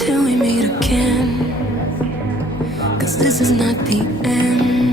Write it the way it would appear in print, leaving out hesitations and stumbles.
till we meet again. 'Cause this is not the end.